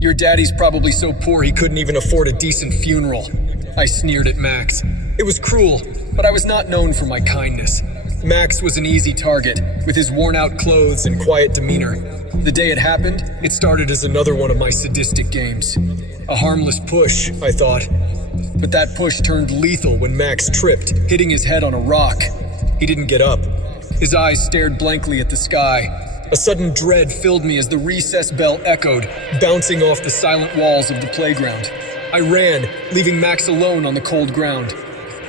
Your daddy's probably so poor he couldn't even afford a decent funeral. I sneered at Max. It was cruel, but I was not known for my kindness. Max was an easy target, with his worn-out clothes and quiet demeanor. The day it happened, it started as another one of my sadistic games. A harmless push, I thought. But that push turned lethal when Max tripped, hitting his head on a rock. He didn't get up. His eyes stared blankly at the sky. A sudden dread filled me as the recess bell echoed, bouncing off the silent walls of the playground. I ran, leaving Max alone on the cold ground.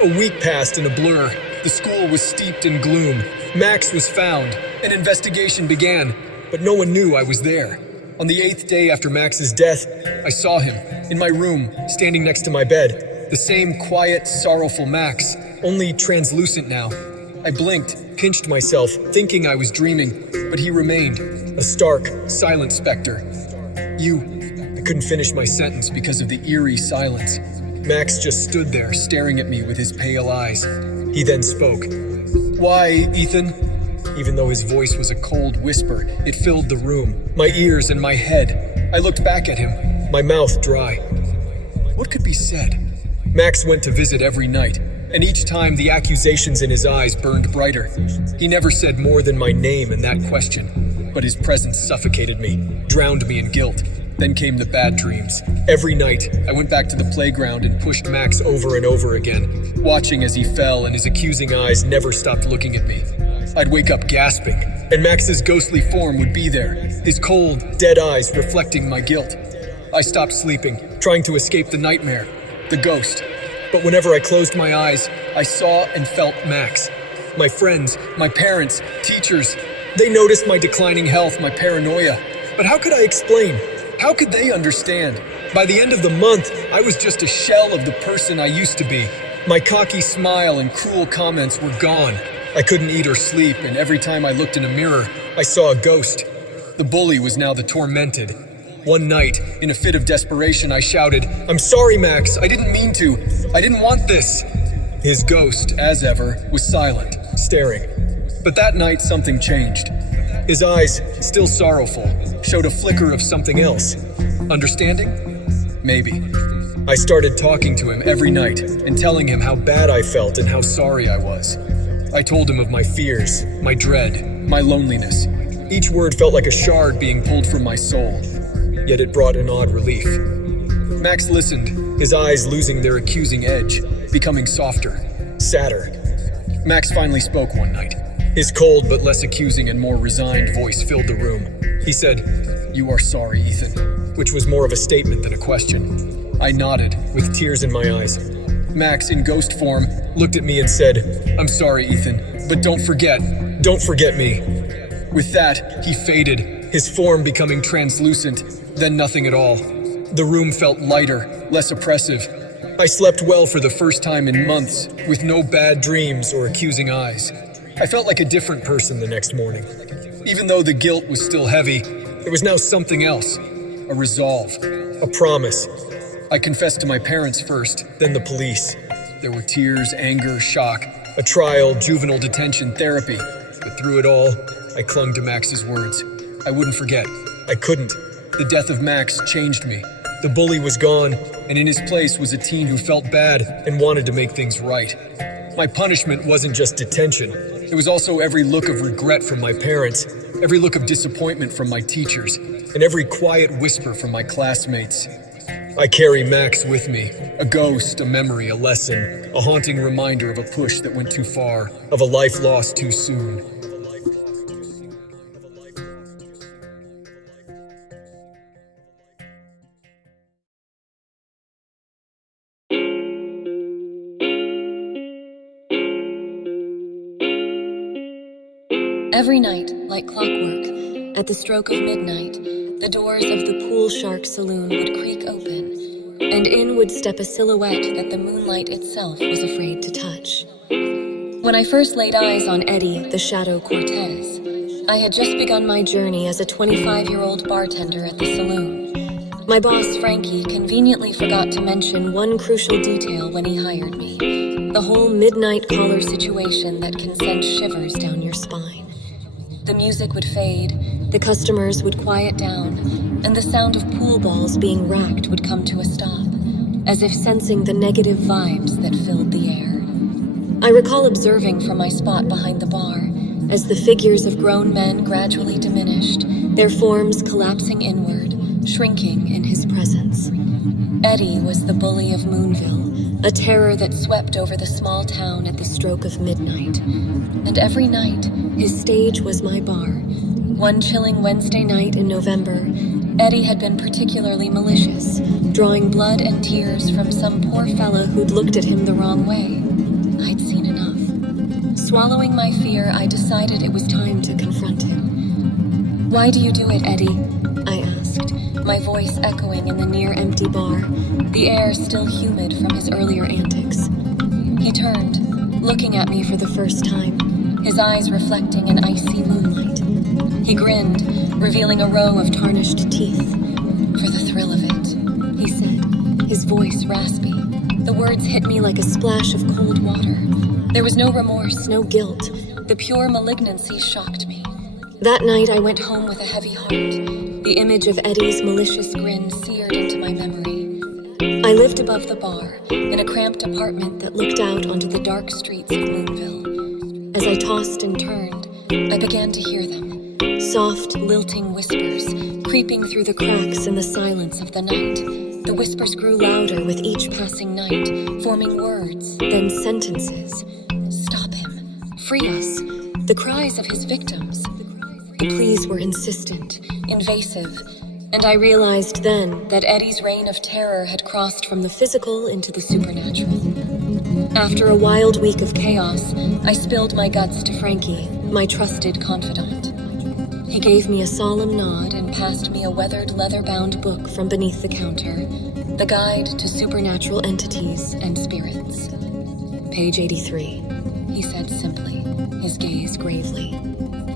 A week passed in a blur. The school was steeped in gloom. Max was found. An investigation began, but no one knew I was there. On the 8th day after Max's death, I saw him, in my room, standing next to my bed. The same quiet, sorrowful Max, only translucent now. I blinked, pinched myself, thinking I was dreaming, but he remained, a stark, silent specter. I couldn't finish my sentence because of the eerie silence. Max just stood there, staring at me with his pale eyes. He then spoke. "Why, Ethan?" Even though his voice was a cold whisper, it filled the room, my ears and my head. I looked back at him, my mouth dry. What could be said? Max went to visit every night, and each time the accusations in his eyes burned brighter. He never said more than my name and that question, but his presence suffocated me, drowned me in guilt. Then came the bad dreams. Every night, I went back to the playground and pushed Max over and over again, watching as he fell and his accusing eyes never stopped looking at me. I'd wake up gasping, and Max's ghostly form would be there, his cold, dead eyes reflecting my guilt. I stopped sleeping, trying to escape the nightmare, the ghost. But whenever I closed my eyes, I saw and felt Max. My friends, my parents, teachers, they noticed my declining health, my paranoia. But how could I explain? How could they understand? By the end of the month, I was just a shell of the person I used to be. My cocky smile and cruel comments were gone. I couldn't eat or sleep, and every time I looked in a mirror, I saw a ghost. The bully was now the Tormented. One night, in a fit of desperation, I shouted, "I'm sorry, Max, I didn't mean to. I didn't want this." His ghost, as ever, was silent, staring. But that night, something changed. His eyes, still sorrowful, showed a flicker of something else. Understanding? Maybe. I started talking to him every night and telling him how bad I felt and how sorry I was. I told him of my fears, my dread, my loneliness. Each word felt like a shard being pulled from my soul, yet it brought an odd relief. Max listened, his eyes losing their accusing edge, becoming softer, sadder. Max finally spoke one night. His cold but less accusing and more resigned voice filled the room. He said, "You are sorry, Ethan," which was more of a statement than a question. I nodded, with tears in my eyes. Max, in ghost form, looked at me and said, "I'm sorry, Ethan, but don't forget me." With that, he faded, his form becoming translucent, then nothing at all. The room felt lighter, less oppressive. I slept well for the first time in months, with no bad dreams or accusing eyes. I felt like a different person the next morning. Even though the guilt was still heavy, there was now something else, a resolve, a promise. I confessed to my parents first, then the police. There were tears, anger, shock, a trial, juvenile detention, therapy. But through it all, I clung to Max's words. I wouldn't forget. I couldn't. The death of Max changed me. The bully was gone, and in his place was a teen who felt bad and wanted to make things right. My punishment wasn't just detention. It was also every look of regret from my parents, every look of disappointment from my teachers, and every quiet whisper from my classmates. I carry Max with me, a ghost, a memory, a lesson, a haunting reminder of a push that went too far, of a life lost too soon. Every night, like clockwork, at the stroke of midnight, the doors of the Pool Shark Saloon would creak open, and in would step a silhouette that the moonlight itself was afraid to touch. When I first laid eyes on Eddie, the Shadow Cortez, I had just begun my journey as a 25-year-old bartender at the saloon. My boss, Frankie, conveniently forgot to mention one crucial detail when he hired me: the whole midnight caller situation that can send shivers down your spine. The music would fade, the customers would quiet down, and the sound of pool balls being racked would come to a stop, as if sensing the negative vibes that filled the air. I recall observing from my spot behind the bar as the figures of grown men gradually diminished, their forms collapsing inward, shrinking in his presence. Eddie was the bully of Moonville, a terror that swept over the small town at the stroke of midnight. And every night, his stage was my bar. One chilling Wednesday night in November, Eddie had been particularly malicious, drawing blood and tears from some poor fella who'd looked at him the wrong way. I'd seen enough. Swallowing my fear, I decided it was time to confront him. "Why do you do it, Eddie?" I asked, my voice echoing in the near-empty bar, the air still humid from his earlier antics. He turned, looking at me for the first time, his eyes reflecting an icy moonlight. He grinned, revealing a row of tarnished teeth. "For the thrill of it," he said, his voice raspy. The words hit me like a splash of cold water. There was no remorse, no guilt. The pure malignancy shocked me. That night I went home with a heavy heart, the image of Eddie's malicious grin seared into my memory. I lived above the bar, in a cramped apartment that looked out onto the dark streets of Moonville. As I tossed and turned, I began to hear them. Soft, lilting whispers, creeping through the cracks in the silence of the night. The whispers grew louder with each passing night, forming words, then sentences. "Stop him. Free us." The cries of his victims. The pleas were insistent, invasive, and I realized then that Eddie's reign of terror had crossed from the physical into the supernatural. After a wild week of chaos, I spilled my guts to Frankie, my trusted confidant. He gave me a solemn nod and passed me a weathered leather-bound book from beneath the counter, The Guide to Supernatural Entities and Spirits. "Page 83, he said simply, his gaze gravely.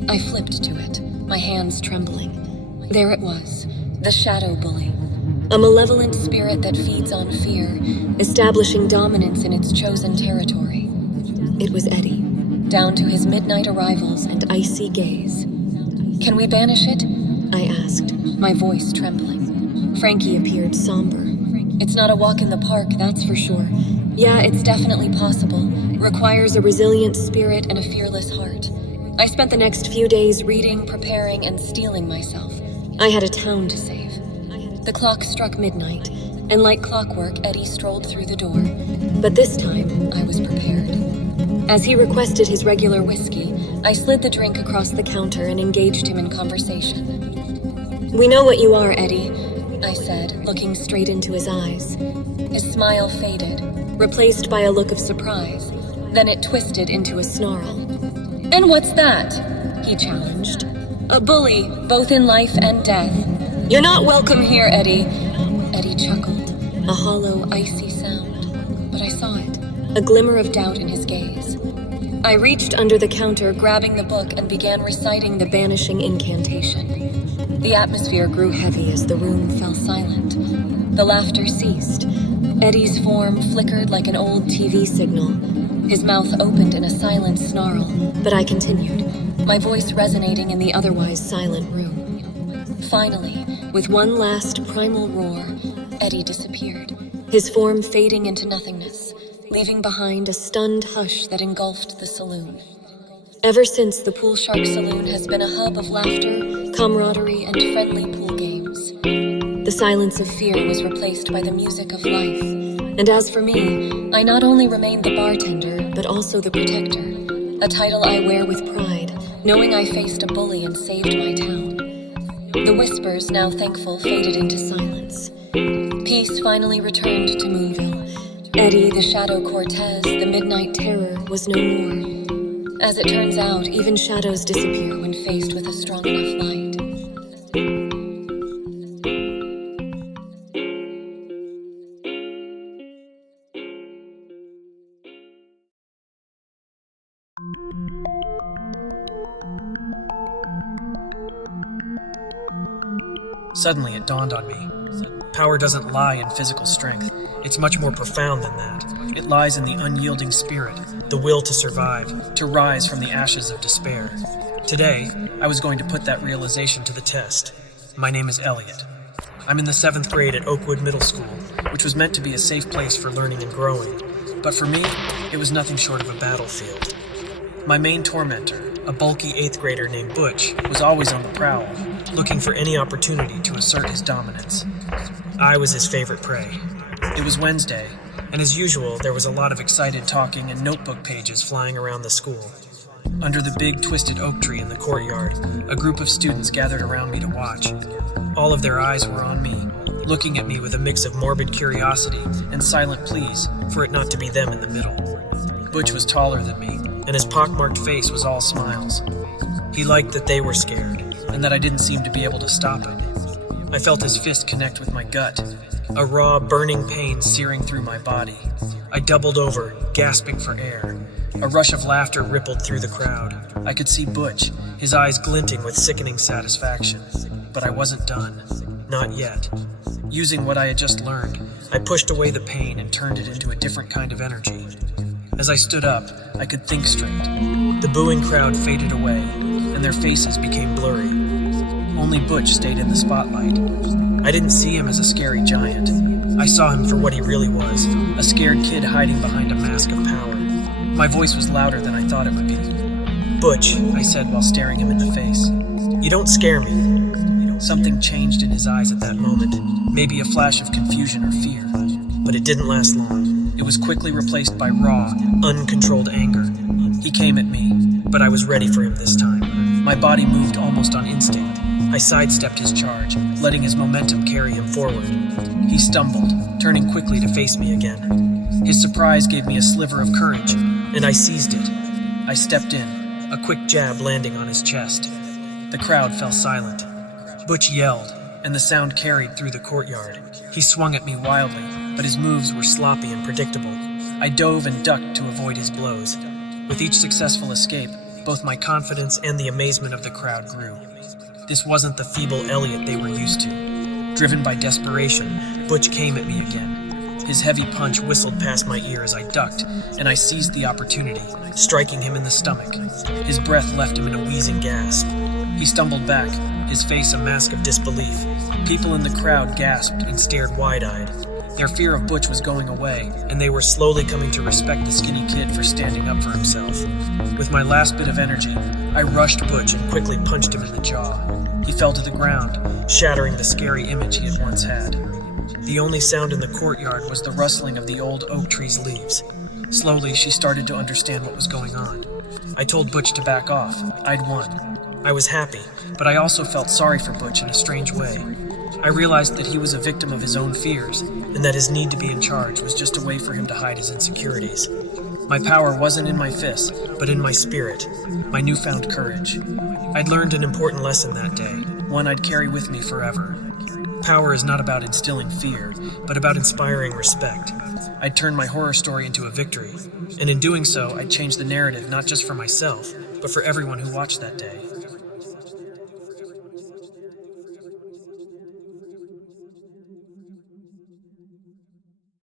I flipped to it, my hands trembling. There it was, the Shadow Bully, a malevolent spirit that feeds on fear, establishing dominance in its chosen territory. It was Eddie, down to his midnight arrivals and icy gaze. "Can we banish it?" I asked, my voice trembling. Frankie appeared somber. "It's not a walk in the park, that's for sure. Yeah, it's definitely possible. Requires a resilient spirit and a fearless heart. I spent the next few days reading, preparing, and steeling myself. I had a town to save." The clock struck midnight, and like clockwork, Eddie strolled through the door. But this time, I was prepared. As he requested his regular whiskey, I slid the drink across the counter and engaged him in conversation. "We know what you are, Eddie," I said, looking straight into his eyes. His smile faded, replaced by a look of surprise. Then it twisted into a snarl. "And what's that?" he challenged. "A bully, both in life and death. You're not welcome here, Eddie." Eddie chuckled, a hollow, icy sound. But I saw it, a glimmer of doubt in his gaze. I reached under the counter, grabbing the book, and began reciting the banishing incantation. The atmosphere grew heavy as the room fell silent. The laughter ceased. Eddie's form flickered like an old TV signal. His mouth opened in a silent snarl, but I continued, my voice resonating in the otherwise silent room. Finally, with one last primal roar, Eddie disappeared, his form fading into nothingness, leaving behind a stunned hush that engulfed the saloon. Ever since, the Pool Shark Saloon has been a hub of laughter, camaraderie, and friendly pool games. The silence of fear was replaced by the music of life. And as for me, I not only remained the bartender, but also the protector, a title I wear with pride, knowing I faced a bully and saved my town. The whispers, now thankful, faded into silence. Peace finally returned to Moonville. Eddie, the Shadow Cortez, the Midnight Terror, was no more. As it turns out, even shadows disappear when faced with a strong enough light. Suddenly, it dawned on me. Power doesn't lie in physical strength. It's much more profound than that. It lies in the unyielding spirit, the will to survive, to rise from the ashes of despair. Today, I was going to put that realization to the test. My name is Elliot. I'm in the 7th grade at Oakwood Middle School, which was meant to be a safe place for learning and growing. But for me, it was nothing short of a battlefield. My main tormentor, a bulky 8th grader named Butch, was always on the prowl, looking for any opportunity to assert his dominance. I was his favorite prey. It was Wednesday, and as usual, there was a lot of excited talking and notebook pages flying around the school. Under the big twisted oak tree in the courtyard, a group of students gathered around me to watch. All of their eyes were on me, looking at me with a mix of morbid curiosity and silent pleas for it not to be them in the middle. Butch was taller than me, and his pockmarked face was all smiles. He liked that they were scared, and that I didn't seem to be able to stop him. I felt his fist connect with my gut, a raw, burning pain searing through my body. I doubled over, gasping for air. A rush of laughter rippled through the crowd. I could see Butch, his eyes glinting with sickening satisfaction. But I wasn't done. Not yet. Using what I had just learned, I pushed away the pain and turned it into a different kind of energy. As I stood up, I could think straight. The booing crowd faded away, and their faces became blurry. Only Butch stayed in the spotlight. I didn't see him as a scary giant. I saw him for what he really was, a scared kid hiding behind a mask of power. My voice was louder than I thought it would be. "Butch," I said while staring him in the face. "You don't scare me." Something changed in his eyes at that moment, maybe a flash of confusion or fear. But it didn't last long. It was quickly replaced by raw, uncontrolled anger. He came at me, but I was ready for him this time. My body moved almost on instinct. I sidestepped his charge, letting his momentum carry him forward. He stumbled, turning quickly to face me again. His surprise gave me a sliver of courage, and I seized it. I stepped in, a quick jab landing on his chest. The crowd fell silent. Butch yelled, and the sound carried through the courtyard. He swung at me wildly, but his moves were sloppy and predictable. I dove and ducked to avoid his blows. With each successful escape, both my confidence and the amazement of the crowd grew. This wasn't the feeble Elliot they were used to. Driven by desperation, Butch came at me again. His heavy punch whistled past my ear as I ducked, and I seized the opportunity, striking him in the stomach. His breath left him in a wheezing gasp. He stumbled back, his face a mask of disbelief. People in the crowd gasped and stared wide-eyed. Their fear of Butch was going away, and they were slowly coming to respect the skinny kid for standing up for himself. With my last bit of energy, I rushed Butch and quickly punched him in the jaw. He fell to the ground, shattering the scary image he had once had. The only sound in the courtyard was the rustling of the old oak tree's leaves. Slowly, she started to understand what was going on. I told Butch to back off. I'd won. I was happy, but I also felt sorry for Butch in a strange way. I realized that he was a victim of his own fears, and that his need to be in charge was just a way for him to hide his insecurities. My power wasn't in my fists, but in my spirit, my newfound courage. I'd learned an important lesson that day, one I'd carry with me forever. Power is not about instilling fear, but about inspiring respect. I'd turned my horror story into a victory, and in doing so, I'd changed the narrative not just for myself, but for everyone who watched that day.